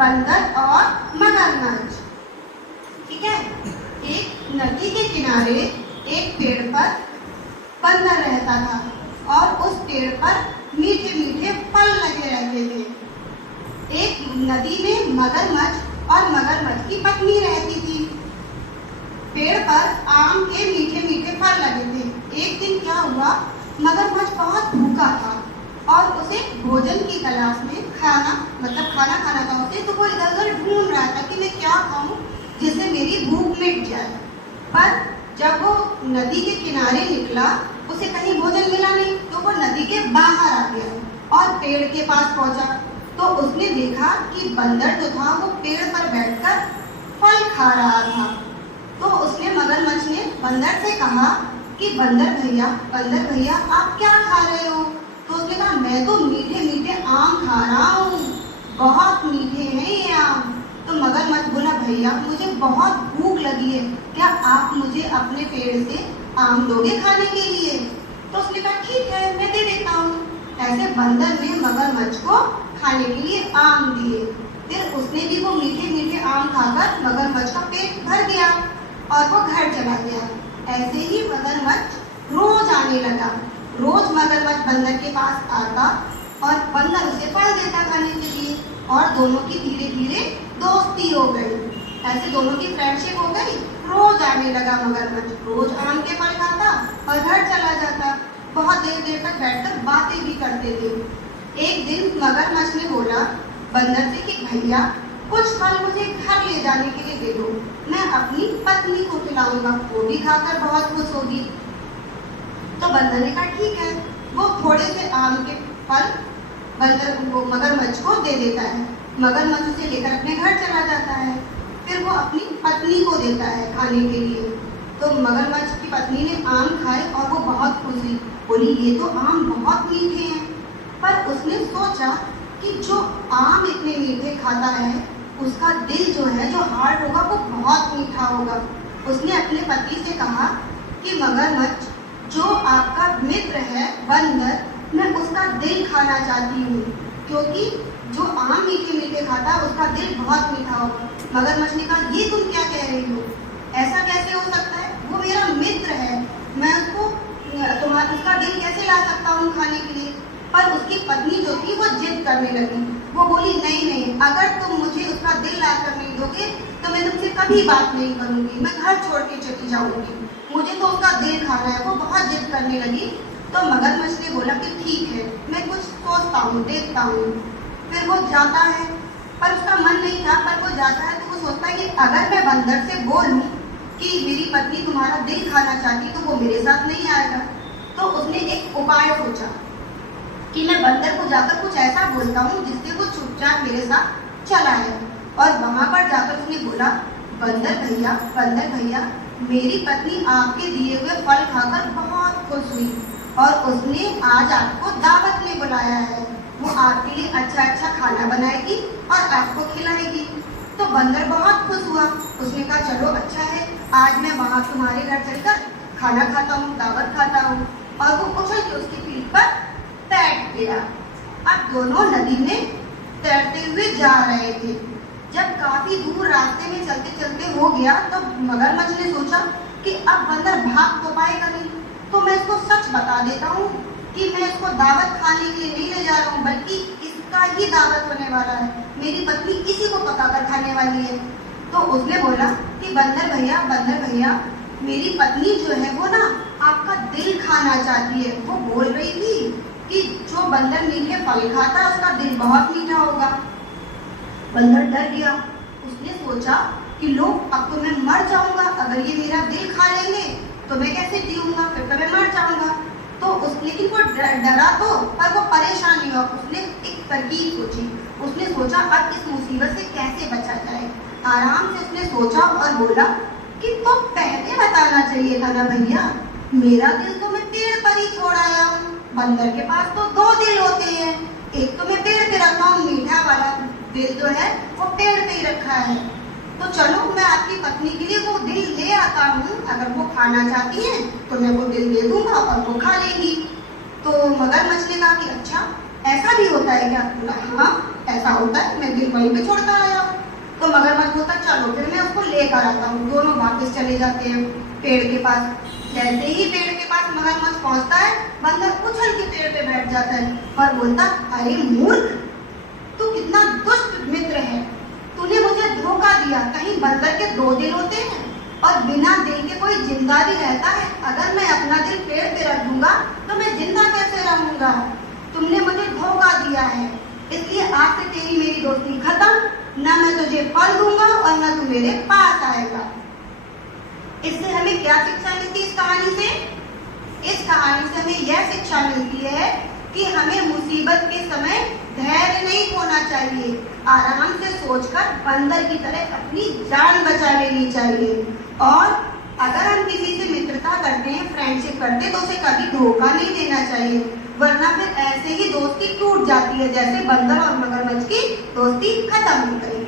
बंदर और मगरमच्छ। ठीक है, एक नदी के किनारे एक पेड़ पर बंदर रहता था और उस पेड़ पर मीठे मीठे फल लगे रहते थे। एक नदी में मगरमच्छ और मगरमच्छ की पत्नी रहती थी। पेड़ पर आम के मीठे मीठे फल लगे थे। एक दिन क्या हुआ, मगरमच्छ बहुत भूखा था और उसे भोजन की तलाश में खाना खाना था उसे, तो वो इधर उधर ढूंढ रहा था कि मैं क्या खाऊं जिससे मेरी भूख मिट जाए। पर जब वो नदी के किनारे निकला, उसे कहीं भोजन मिला नहीं, तो वो नदी के बाहर आ गया और पेड़ के पास पहुंचा। तो उसने देखा कि बंदर जो था वो पेड़ पर बैठकर फल खा रहा था। तो उसने मगरमच्छ ने बंदर से कहा कि बंदर भैया आप क्या खा रहे हो? तो उसने कहा मैं तो मीठे मीठे आम खा रहा हूँ, बहुत मीठे हैं ये आम। तो मगरमच्छ बोला भैया मुझे बहुत भूख लगी है, क्या आप मुझे अपने पेड़ से आम दोगे खाने के लिए? तो उसने कहा ठीक है मैं दे देता हूँ। ऐसे बंदर ने मगरमच्छ को खाने के लिए आम दिए। फिर उसने भी वो मीठे मीठे आम खाकर मगरमच्छ का पेट भर गया और वो घर चला गया। ऐसे ही मगरमच्छ रोज आने लगा। रोज मगरमच्छ बंदर के पास आता और बंदर उसे फल देता खाने के लिए और दोनों की धीरे धीरे दोस्ती हो गई। ऐसे दोनों की फ्रेंडशिप हो गई। रोज आने लगा मगरमच्छ, रोज आम के फल खाता और घर चला जाता। बहुत देर देर तक बैठकर बातें भी करते थे। एक दिन मगरमच्छ ने बोला बंदर से कि भैया कुछ फल मुझे घर ले जाने के लिए दे दो, मैं अपनी पत्नी को खिलाऊंगा, वो भी खाकर बहुत खुश होगी। तो बंदर ने कहा ठीक है। वो थोड़े से आम के फल वो मगरमच्छ को दे देता है। मगरमच्छ उसे लेकर अपने घर चला जाता है। फिर वो अपनी पत्नी को देता है खाने के लिए। तो मगरमच्छ की पत्नी ने आम खाए और वो बहुत खुश हुई, बोली ये तो आम बहुत मीठे हैं। पर उसने सोचा कि जो आम इतने मीठे खाता है उसका दिल जो है, जो हार्ट होगा वो बहुत मीठा होगा। उसने अपने पति से कहा कि मगरमच्छ जो आपका मित्र है बंदर, मैं उसका दिल खाना चाहती हूँ, क्योंकि जो आम मीठे मीठे खाता है उसका दिल बहुत मीठा होगा। मगरमच्छ ने कहा ये तुम क्या कह रही हो, ऐसा कैसे हो सकता है, वो मेरा मित्र है, मैं उसको उसका दिल कैसे ला सकता हूँ खाने के लिए। पर उसकी पत्नी जो थी वो जिद करने लगी। वो बोली नहीं, अगर तुम मुझे उसका दिल ला कर नहीं दोगे तो मैं तुमसे कभी बात नहीं करूँगी, मैं घर छोड़ के चली जाऊँगी, मुझे तो उसका दिल खाना है। वो बहुत जिद करने लगी। तो मगरमच्छ ने बोला कि ठीक है मैं कुछ सोचता हूँ, देखता हूँ। फिर वो जाता है, पर उसका मन नहीं था, पर वो जाता है तो वो सोचता है कि अगर मैं बंदर से बोलूँ कि मेरी पत्नी तुम्हारा दिल खाना चाहती तो वो मेरे साथ नहीं आएगा। तो उसने एक उपाय सोचा कि मैं बंदर को जाकर कुछ ऐसा बोलता हूँ जिससे वो चुपचाप मेरे साथ चला आए। और वहाँ पर जाकर उसने बोला बंदर भैया मेरी पत्नी आपके दिए हुए फल खाकर बहुत खुश हुई और उसने आज आपको दावत में बुलाया है। वो आपके लिए अच्छा अच्छा खाना बनाएगी और आपको खिलाएगी। तो बंदर बहुत खुश हुआ। उसने कहा चलो अच्छा है, आज मैं वहाँ तुम्हारे घर चलकर खाना खाता हूँ, दावत खाता हूँ। और वो उछल के उसकी पीठ पर बैठ गया। अब दोनों नदी में तैरते हुए जा रहे थे। जब काफी दूर रास्ते में चलते चलते हो गया तो मगरमच्छ ने सोचा कि अब बंदर भाग तो पाएगा नहीं, तो मैं इसको सच बता देता हूँ कि मैं इसको दावत खाने के लिए नहीं ले जा रहा हूँ, बल्कि इसका ही दावत होने वाला है, मेरी पत्नी इसी को पकाकर खाने वाली है। तो उसने बोला कि बंदर भैया मेरी पत्नी जो है वो ना आपका दिल खाना चाहती है। वो बोल रही थी कि जो बंदर मीठे फल खाता है उसका दिल बहुत मीठा होगा। बंदर डर गया। उसने सोचा कि लो अब तो मैं मर जाऊंगा, अगर ये मेरा दिल खा लेंगे तो मैं कैसे जीऊंगा, फिर तो मैं मर जाऊंगा। लेकिन वो डरा तो, पर वो परेशान नहीं हुआ। उसने एक तरकीब सोची। उसने सोचा अब इस मुसीबत से कैसे बचा जाए। आराम से उसने सोचा और बोला कि तो पहले बताना चाहिए था ना भैया, मेरा दिल तो मैं पेड़ पर ही छोड़ आया हूँ। बंदर के पास तो 2 दिल होते हैं, एक तो मैं पेड़ पे रखा हूँ, मीठा वाला दिल जो है वो पेड़ पे ही रखा है। तो चलो मैं आपकी पत्नी के लिए वो दिल ले आता हूँ, अगर वो खाना चाहती है तो मैं वो दिल दे दूंगा और वो खा लेंगी। तो मगरमच्छ ने कहा कि अच्छा ऐसा भी होता है क्या? हाँ ऐसा होता है, मैं दिल वहीं पे छोड़कर आया हूँ। तो मगरमच्छ बोलता चलो फिर मैं उसको लेकर आता हूँ। दोनों वापस चले जाते हैं पेड़ के पास। जैसे ही पेड़ के पास मगरमच्छ पहुंचता है, बंदर उछल के पेड़ पे बैठ जाता है और बोलता अरे मूर्ख, तू कितना दुष्ट मित्र है, तूने मुझे धोखा दिया। कहीं बंदर के दो दिल होते हैं और बिना दिल के कोई जिंदा भी रहता है? अगर मैं अपना दिल पेड़ पे रख दूंगा तो मैं जिंदा कैसे रहूंगा? तुमने मुझे धोखा दिया है, इसलिए आज से तेरी मेरी दोस्ती खत्म। ना मैं तुझे फल दूंगा और ना तू मेरे पास आएगा। इससे हमें क्या शिक्षा मिलती है इस कहानी से? इस कहानी से हमें यह शिक्षा मिलती है कि हमें मुसीबत के समय धैर्य नहीं खोना चाहिए। आराम से सोचकर बंदर की तरह अपनी जान बचा लेनी चाहिए। और अगर हम किसी से मित्रता करते हैं, फ्रेंडशिप करते हैं, तो उसे कभी धोखा नहीं देना चाहिए, वरना फिर ऐसे ही दोस्ती टूट जाती है जैसे बंदर और मगरमच्छ की दोस्ती खत्म हो गई।